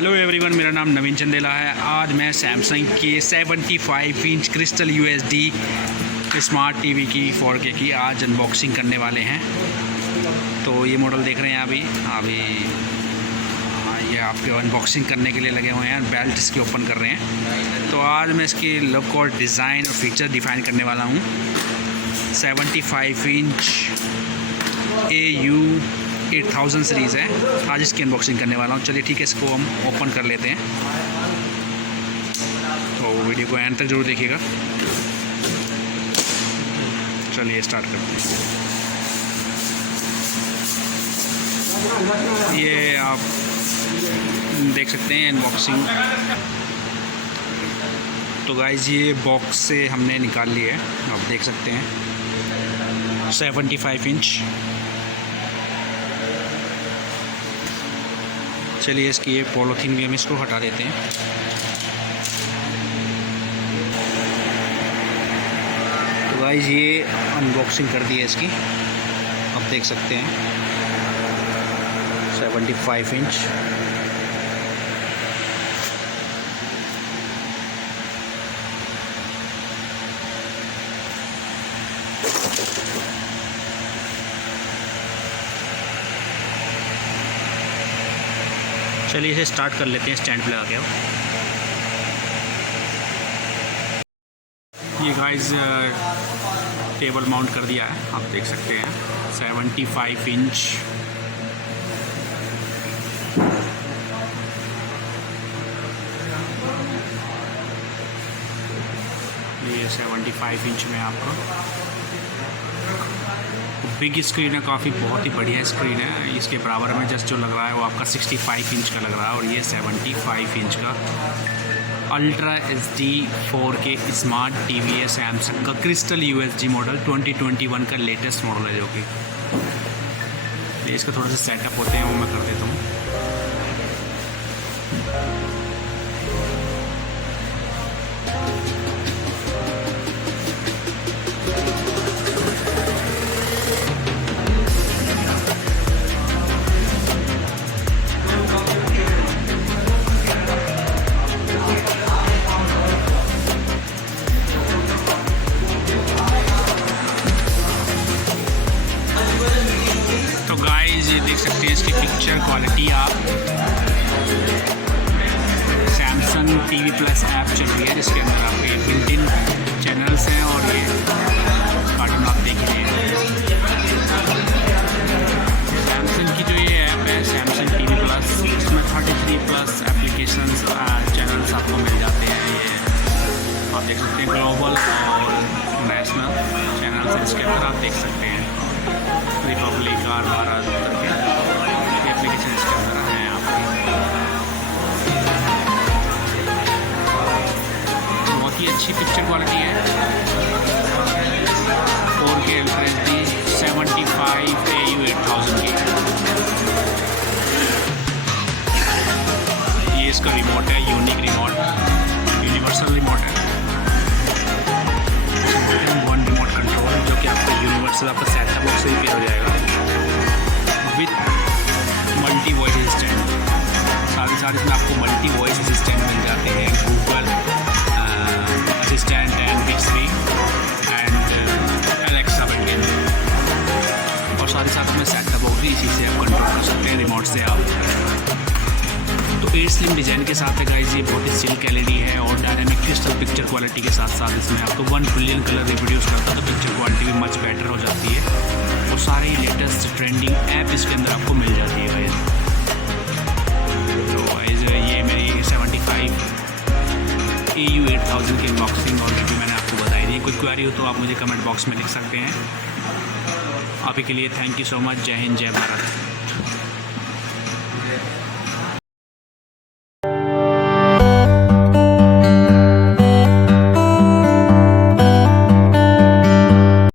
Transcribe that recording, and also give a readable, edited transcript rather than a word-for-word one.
Hello everyone, मेरा नाम नवीन चंदेला है। आज मैं सैमसंग के 75 inch crystal USD smart TV की 4K की आज अनबॉक्सिंग करने वाले हैं। तो ये मॉडल देख रहे हैं अभी ये आपके अनबॉक्सिंग करने के लिए लगे हुए हैं, बेल्ट इसकी ओपन कर रहे हैं। तो आज मैं इसकी लुक और डिज़ाइन और फीचर डिफ़ाइन करने वाला हूँ। 75 इंच AU8000 सीरीज़ है, आज इसकी अनबॉक्सिंग करने वाला हूँ। चलिए ठीक है, इसको हम ओपन कर लेते हैं। तो वीडियो को एंड तक जरूर देखिएगा। चलिए स्टार्ट करते हैं। ये आप देख सकते हैं अनबॉक्सिंग। तो गाइस ये बॉक्स से हमने निकाल लिया है, आप देख सकते हैं 75 इंच। चलिए इसकी ये पॉलीथीन भी हम इसको हटा देते हैं। तो गाइस ये अनबॉक्सिंग कर दी है इसकी, आप देख सकते हैं 75 इंच। चलिए इसे स्टार्ट कर लेते हैं स्टैंड पे लगा के। ये गाइस टेबल माउंट कर दिया है, आप देख सकते हैं 75 इंच। ये 75 इंच में आपको बिग स्क्रीन है, काफ़ी बहुत ही बढ़िया स्क्रीन है। इसके बराबर में जस्ट जो लग रहा है वो आपका 65 इंच का लग रहा है, और ये 75 इंच का ultra HD 4K smart TV है सैमसंग का क्रिस्टल USD मॉडल 2021 का लेटेस्ट मॉडल है। जो कि इसका थोड़ा सा सेटअप होते हैं वो मैं कर देता हूँ। तो गाइस ये देख सकते हैं इसकी पिक्चर क्वालिटी। आप सैमसंग TV प्लस ऐप चल रही है, जिसके अंदर आपके बिल्ट इन चैनल्स हैं और ये कार्टून आप देख रहे हैं। सैमसंग की जो ये ऐप है सैमसंग TV प्लस, इसमें 33 प्लस एप्लीकेशंस चैनल्स आपको मिल जाते हैं। ये आप देख सकते हैं ग्लोबल और नेशनल चैनल्स हैं इसके अंदर, आप देख सकते हैं रिपब्लिक और भारत करके एप्लीकेशन इसके अंदर हैं आपकी। बहुत ही अच्छी पिक्चर क्वालिटी है। 4K अल्ट्रा HD 75AU8000 की। ये इसका रिमोट है, यूनिक रिमोट, यूनिवर्सल रिमोट है। वन रिमोट कंट्रोल जो कि आपका यूनिवर्सल आपका सेटअप बॉक्स से ही पेयर हो जाएगा विथ मल्टी वॉइस असिस्टेंट। साथ ही साथ इसमें आपको मल्टी वॉइस असिस्टेंट मिल जाते हैं, Google assistant and Bixby and Alexa built in. और साथ ही साथ में सेटअप बॉक्स भी इसी से आप कंट्रोल कर सकते हैं, रिमोट से आप। तो 8 स्लिम डिज़ाइन के साथ है गाइस, ये बहुत ही सिल्क LED है और डायनामिक क्रिस्टल पिक्चर क्वालिटी के साथ साथ इसमें आपको 1 बिलियन कलर रिप्रोड्यूस करता है, तो पिक्चर क्वालिटी भी मच बेटर हो जाती है। और सारे ही लेटेस्ट ट्रेंडिंग ऐप इसके अंदर आपको मिल जाती है गाइस। तो गाइस ये मेरी 75 AU8000 की अनबॉक्सिंग और रिव्यू मैंने आपको बताई दी। कोई क्वेरी हो तो आप मुझे कमेंट बॉक्स में लिख सकते हैं। अभी के लिए थैंक यू सो मच। जय हिंद, जय भारत।